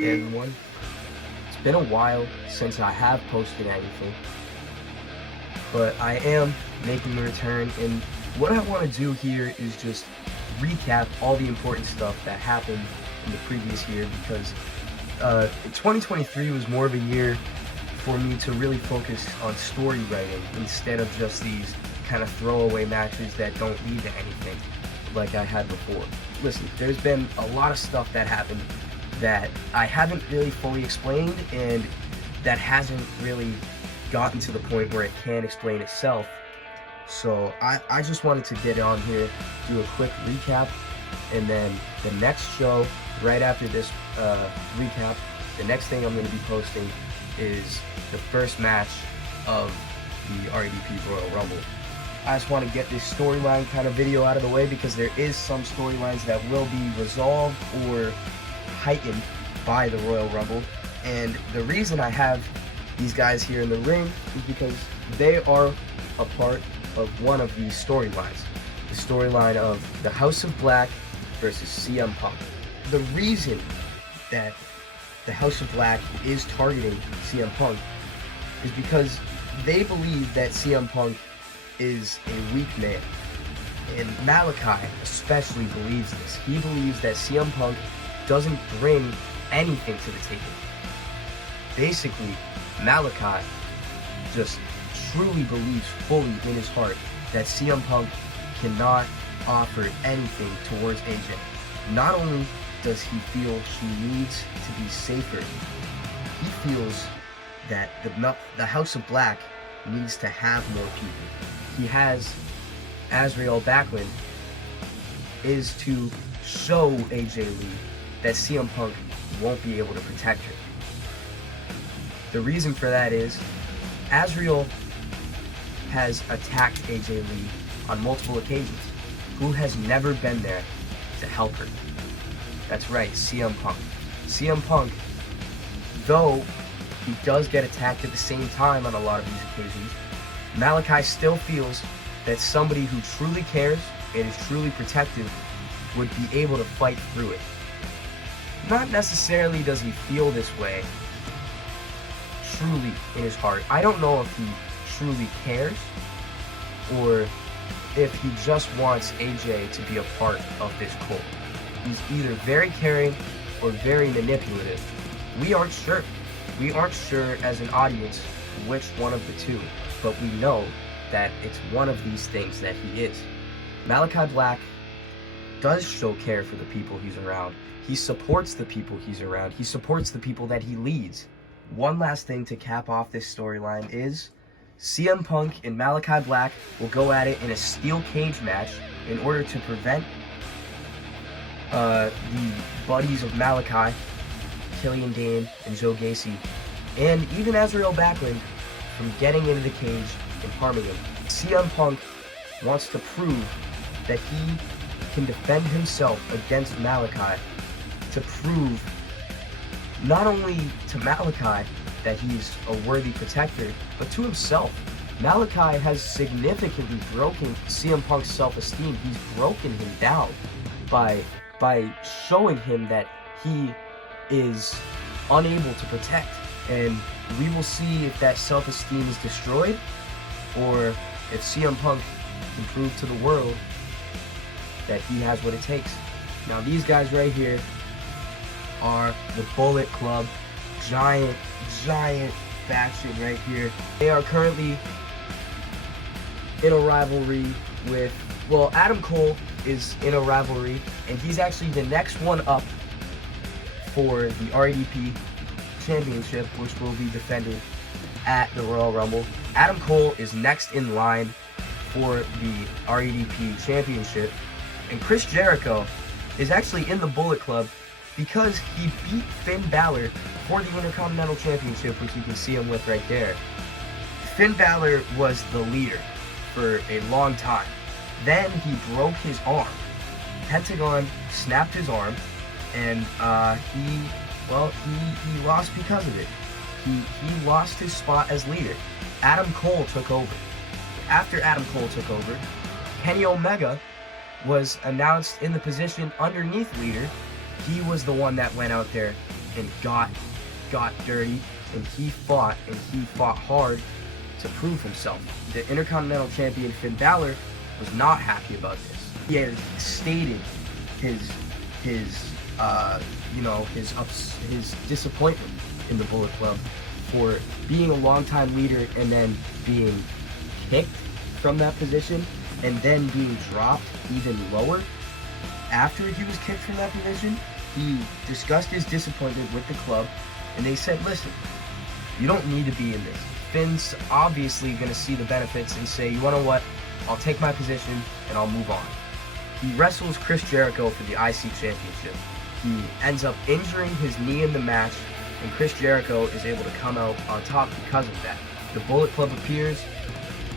Hey everyone, it's been a while since I have posted anything, but I am making a return, and what I want to do here is just recap all the important stuff that happened in the previous year, because 2023 was more of a year for me to really focus on story writing instead of just these kind of throwaway matches that don't lead to anything like I had before. Listen, there's been a lot of stuff that happened that I haven't really fully explained, and that hasn't really gotten to the point where it can explain itself. So I just wanted to get on here, do a quick recap, and then the next show, right after this recap, the next thing I'm going to be posting is the first match of the Redp Royal Rumble. I just want to get this storyline kind of video out of the way, because there is some storylines that will be resolved or heightened by the Royal Rumble, and the reason I have these guys here in the ring is because they are a part of one of these storylines, the storyline of the House of Black versus CM Punk. The reason that the House of Black is targeting CM Punk is because they believe that CM Punk is a weak man, and Malachi especially believes this. He believes that CM Punk doesn't bring anything to the table. Basically, Malachi just truly believes fully in his heart that CM Punk cannot offer anything towards AJ. Not only does he feel she needs to be safer, he feels that the House of Black needs to have more people. He has Azrael Backlund is to show AJ Lee that CM Punk won't be able to protect her. The reason for that is Azrael has attacked AJ Lee on multiple occasions. Who has never been there to help her? That's right, CM Punk. CM Punk, though he does get attacked at the same time on a lot of these occasions, Malachi still feels that somebody who truly cares and is truly protective would be able to fight through it. Not necessarily does he feel this way truly in his heart. I don't know if he truly cares, or if he just wants AJ to be a part of this cult. He's either very caring or very manipulative. We aren't sure. We aren't sure as an audience which one of the two, but we know that it's one of these things that he is. Malachi Black does show care for the people he's around. He supports the people he's around. He supports the people that he leads. One last thing to cap off this storyline is CM Punk and Malachi Black will go at it in a steel cage match in order to prevent the buddies of Malachi, Killian Dane and Joe Gacy, and even Azrael Backlund from getting into the cage and harming him. CM Punk wants to prove that he can defend himself against Malachi, to prove not only to Malachi that he's a worthy protector, but to himself. Malachi has significantly broken CM Punk's self-esteem. He's broken him down by showing him that he is unable to protect. And we will see if that self-esteem is destroyed, or if CM Punk can prove to the world that he has what it takes. Now these guys right here are the Bullet Club. Giant faction right here. They are currently in a rivalry with, well, Adam Cole is in a rivalry, and he's actually the next one up for the RDP Championship, which will be defended at the Royal Rumble. Adam Cole is next in line for the RDP Championship, and Chris Jericho is actually in the Bullet Club because he beat Finn Balor for the Intercontinental Championship, which you can see him with right there. Finn Balor was the leader for a long time. Then he broke his arm. Pentagon snapped his arm, and he lost because of it. He lost his spot as leader. Adam Cole took over. After Adam Cole took over, Kenny Omega was announced in the position underneath leader. He was the one that went out there and got dirty, and he fought hard to prove himself. The Intercontinental Champion Finn Balor was not happy about this. He had stated his disappointment in the Bullet Club for being a longtime leader and then being kicked from that position and then being dropped even lower after he was kicked from that position. He discussed his disappointment with the club, and they said, listen, you don't need to be in this. Finn's obviously going to see the benefits and say, you know what, I'll take my position and I'll move on. He wrestles Chris Jericho for the IC Championship. He ends up injuring his knee in the match, and Chris Jericho is able to come out on top because of that. The Bullet Club appears,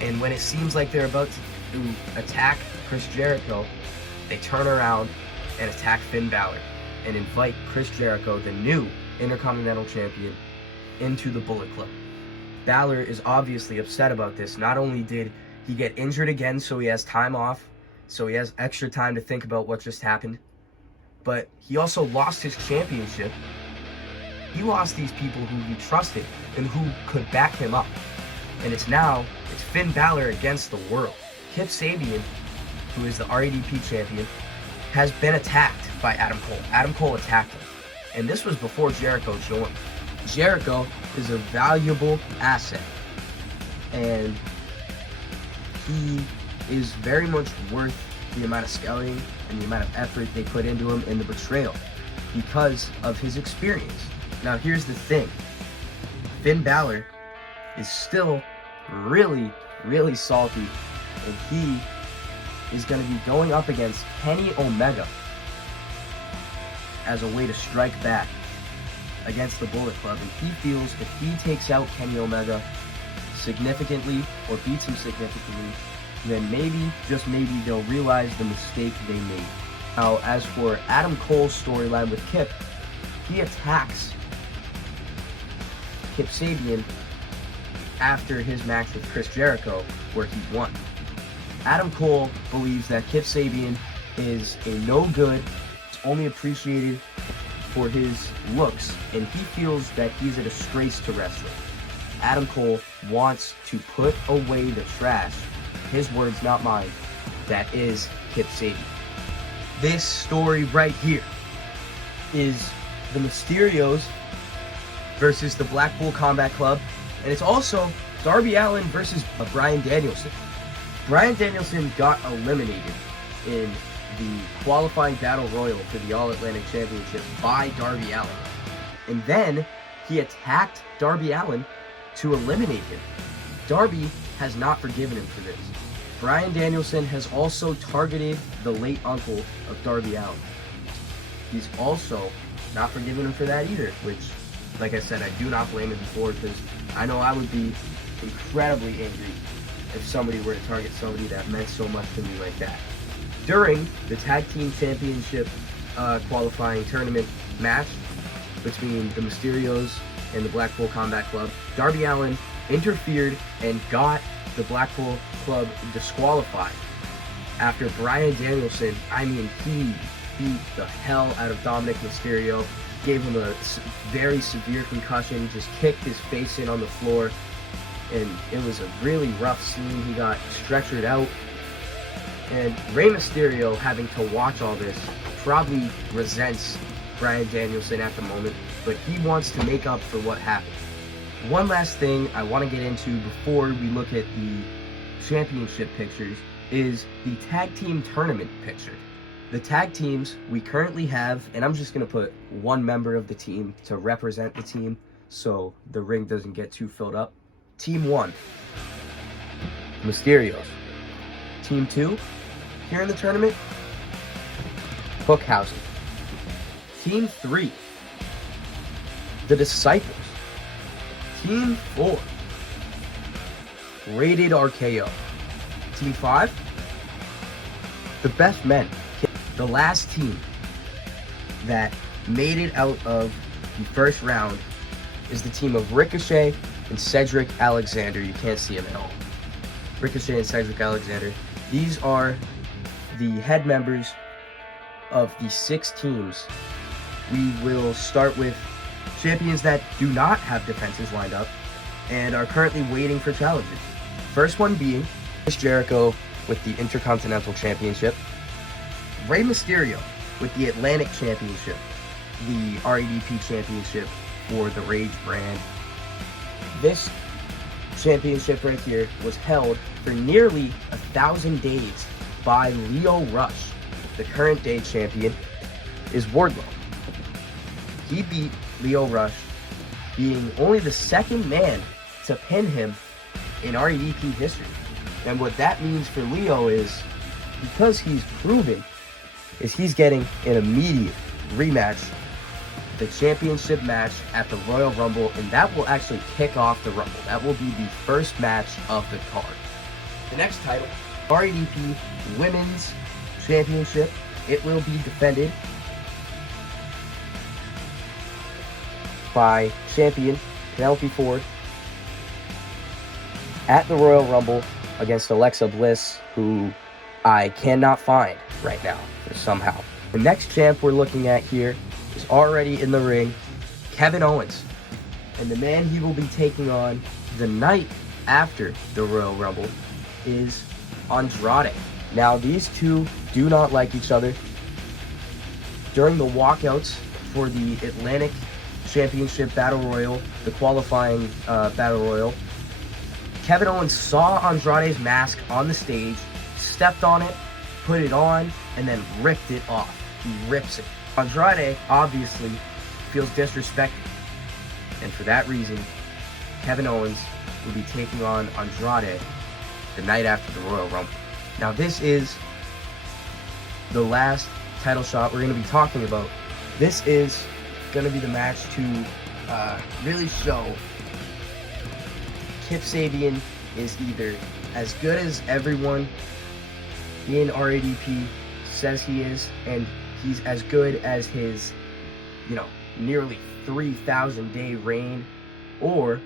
and when it seems like they're about to attack Chris Jericho, they turn around and attack Finn Balor and invite Chris Jericho, the new Intercontinental Champion, into the Bullet Club. Balor is obviously upset about this. Not only did he get injured again, so he has time off, so he has extra time to think about what just happened, but he also lost his championship. He lost these people who he trusted and who could back him up. And it's Finn Balor against the world. Kip Sabian, who is the RDP champion, has been attacked by Adam Cole. Adam Cole attacked him. And this was before Jericho joined. Jericho is a valuable asset, and he is very much worth the amount of scouting and the amount of effort they put into him in the betrayal because of his experience. Now here's the thing. Finn Balor is still really, really salty, and he is going to be going up against Kenny Omega as a way to strike back against the Bullet Club, and he feels if he takes out Kenny Omega significantly or beats him significantly, then maybe, just maybe, they'll realize the mistake they made. Now, as for Adam Cole's storyline with Kip, he attacks Kip Sabian after his match with Chris Jericho, where he won. Adam Cole believes that Kip Sabian is a no-good, only appreciated for his looks, and he feels that he's a disgrace to wrestling. Adam Cole wants to put away the trash, his words, not mine, that is Kip Sabian. This story right here is the Mysterios versus the Blackpool Combat Club, and it's also Darby Allin versus Bryan Danielson. Bryan Danielson got eliminated in the qualifying battle royal for the All-Atlantic Championship by Darby Allin. And then he attacked Darby Allin to eliminate him. Darby has not forgiven him for this. Bryan Danielson has also targeted the late uncle of Darby Allin. He's also not forgiven him for that either, which, like I said, I do not blame him for, because I know I would be incredibly angry if somebody were to target somebody that meant so much to me like that. During the Tag Team Championship qualifying tournament match between the Mysterios and the Blackpool Combat Club, Darby Allin interfered and got the Blackpool Club disqualified after Bryan Danielson, he beat the hell out of Dominic Mysterio, gave him a very severe concussion, just kicked his face in on the floor, and it was a really rough scene. He got stretchered out. And Rey Mysterio, having to watch all this, probably resents Bryan Danielson at the moment, but he wants to make up for what happened. One last thing I want to get into before we look at the championship pictures is the tag team tournament picture. The tag teams we currently have, and I'm just going to put one member of the team to represent the team so the ring doesn't get too filled up. Team 1, Mysterios. Team 2, here in the tournament, Hookhausen. Team 3, the Disciples. Team 4, Rated RKO. Team 5, the Best Men. The last team that made it out of the first round is the team of Ricochet and Cedric Alexander. You can't see him at all. Ricochet and Cedric Alexander. These are the head members of the 6 teams. We will start with champions that do not have defenses lined up and are currently waiting for challenges. First one being Chris Jericho with the Intercontinental Championship, Rey Mysterio with the Atlantic Championship, the Redp Championship for the Rage brand. This championship right here was held for nearly 1,000 days by Lio Rush. The current day champion is Wardlow. He beat Lio Rush, being only the second man to pin him in REDP history. And what that means for Lio is, because he's proven, is he's getting an immediate rematch, the championship match at the Royal Rumble, and that will actually kick off the Rumble. That will be the first match of the card. The next title, REDP Women's Championship. It will be defended by champion Penelope Ford at the Royal Rumble against Alexa Bliss, who I cannot find right now somehow. The next champ we're looking at here is already in the ring, Kevin Owens. And the man he will be taking on the night after the Royal Rumble is Andrade. Now, these two do not like each other. During the walkouts for the Atlantic Championship Battle Royal, the qualifying Battle Royal, Kevin Owens saw Andrade's mask on the stage, stepped on it, put it on, and then ripped it off. He rips it. Andrade obviously feels disrespected, and for that reason, Kevin Owens will be taking on Andrade the night after the Royal Rumble. Now, this is the last title shot we're going to be talking about. This is going to be the match to really show Kip Sabian is either as good as everyone in RADP says he is, and he's as good as his, nearly 3,000 day reign, or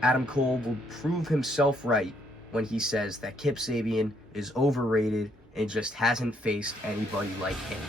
Adam Cole will prove himself right when he says that Kip Sabian is overrated and just hasn't faced anybody like him.